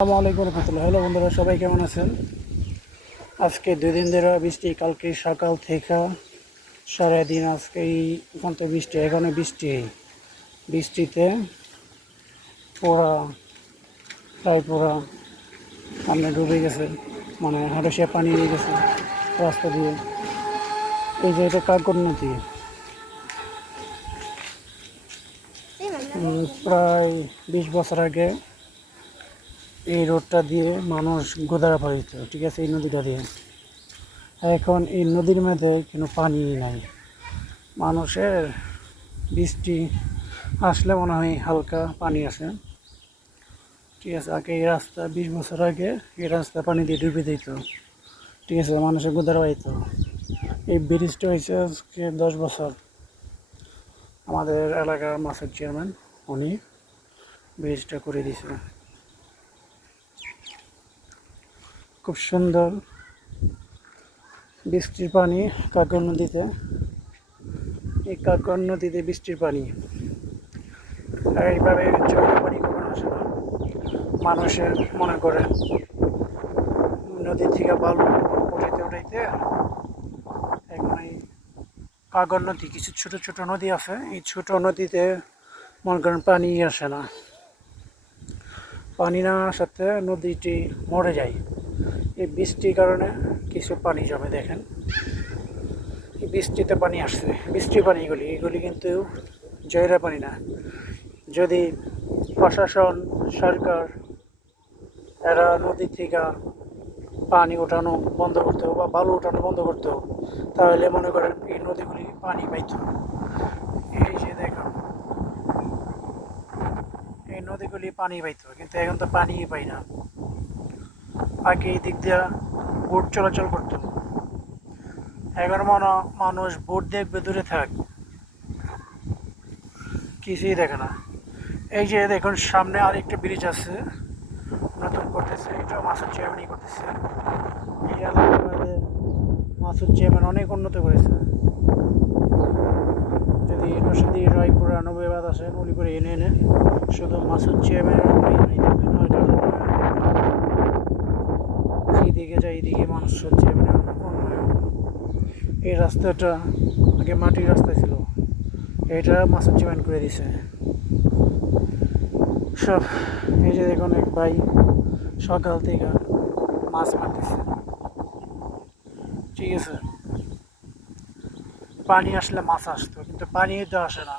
আলাইকুম হ্যালো বন্ধুরা, সবাই কেমন আছেন? আজকে দুই দিন ধরে বৃষ্টি, কালকে সকাল থেকে সারাদিন আজকে এখন তো বৃষ্টি, এখানে বৃষ্টি। বৃষ্টিতে পোড়া, প্রায় পোড়া সামনে ডুবে গেছে মানে হাঁটুসে পানি হয়ে গেছে রাস্তা দিয়ে। এই যে এটা কাকর নদী প্রায় বিশ বছর আগে এই রোডটা দিয়ে মানুষ গোদারা পাড়িত ঠিক আছে? এই নদীটা দিয়ে। এখন এই নদীর মধ্যে কোনো পানি নাই। মানুষের বৃষ্টি আসলে মনে হয় হালকা পানি আসে। ঠিক আছে, আগে এই রাস্তা বিশ বছর আগে এই রাস্তা পানি দিয়ে ডুবে দিত ঠিক আছে, মানুষের গোদারা পাইত এই ব্রিজটা হয়েছে আজকে দশ বছর। আমাদের এলাকার মাসের চেয়ারম্যান উনি ব্রিজটা করে দিয়েছে। খুব সুন্দর বৃষ্টির পানি কাকর নদীতে। এই কাকর নদীতে বৃষ্টির পানি। আর এইভাবে পানি কখনো আসে না। মানুষের মনে করে নদী থেকে বালু উঠাইতে উঠাইতে এখন এই কাগর নদী, কিছু ছোট ছোট নদী আছে। এই ছোট নদীতে মনে করেন পানি আসে না। পানি না আসাতে নদীটি মরে যায়। এই বৃষ্টির কারণে কিছু পানি জমে, দেখেন। এই বৃষ্টিতে পানি আসছে, বৃষ্টির পানি এগুলি। কিন্তু জয়রা পানি না। যদি প্রশাসন, সরকার, এরা নদী থেকে পানি ওঠানো বন্ধ করতো বা বালু ওঠানো বন্ধ করতো, তাহলে মনে করেন এই নদীগুলি পানি পাইত। এই যে দেখুন এই নদীগুলি পানি পাইতো, কিন্তু এখন তো পানিই পাই না। আগে এই দিক দিয়ে বোট চলাচল করতো। এখন মনে, মানুষ বোট দেখবে দূরে থাক। কিছুই দেখে না। এই যে দেখুন, সামনে আরেকটা ব্রিজ আছে। নতুন করতেছে, এটা মাসুদ চেয়ারম্যানই করতেছে। এই এলাকার মধ্যে চেয়ারম্যান অনেক উন্নত করেছে। যদি নরসিংদী, রায়পুরা, নবীবাদ আসেন, উনি করে এনে এনে শুধু মাসুদ চেয়ারম্যান মানে এই রাস্তাটা আগে মাটির রাস্তা ছিল। এটা মাছের চিমেন্ট করে দিছে। সব, এই যে দেখুন এক ভাই সকাল থেকে মাছ মারতেছে। ঠিক আছে? পানি আসলে মাছ আসতো, কিন্তু পানি তো আসে না।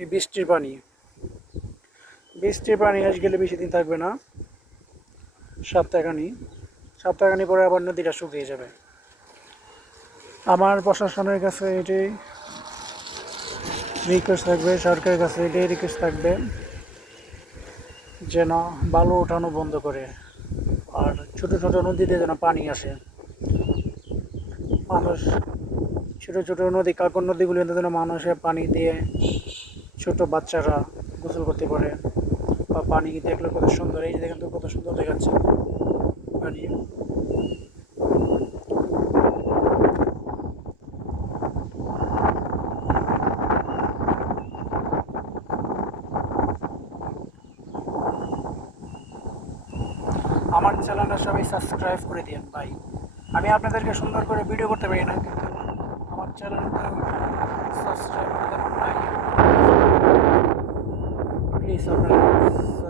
এই বৃষ্টির পানি। বৃষ্টির পানি আস গেলে বেশি দিন থাকবে না। সপ্তাহখানি। সপ্তাহখানি পরে আবার নদীটা শুকিয়ে যাবে। আমার প্রশাসনের কাছে এটাই রিকোয়েস্ট থাকবে, সরকারের কাছে এটাই রিকোয়েস্ট থাকবে, যেন বালু ওঠানো বন্ধ করে আর ছোট ছোট নদীতে যেন পানি আসে। মানুষ, ছোট ছোট নদী কাকর নদীগুলিতে যেন মানুষের পানি দিয়ে ছোট বাচ্চারা গোসল করতে পারে বা পানি দেখলে কত সুন্দর। এই যে দেখেন তো কত সুন্দর দেখাচ্ছে। পানি। আমার চ্যানেলটা সবাই সাবস্ক্রাইব করে দিন ভাই। আমি আপনাদেরকে সুন্দর করে ভিডিও করতে পারি না, কিন্তু আমার চ্যানেলটা সাবস্ক্রাইব করে দেন। ভাই প্লিজ আপনারা সাবস্ক্রাইব করে দিন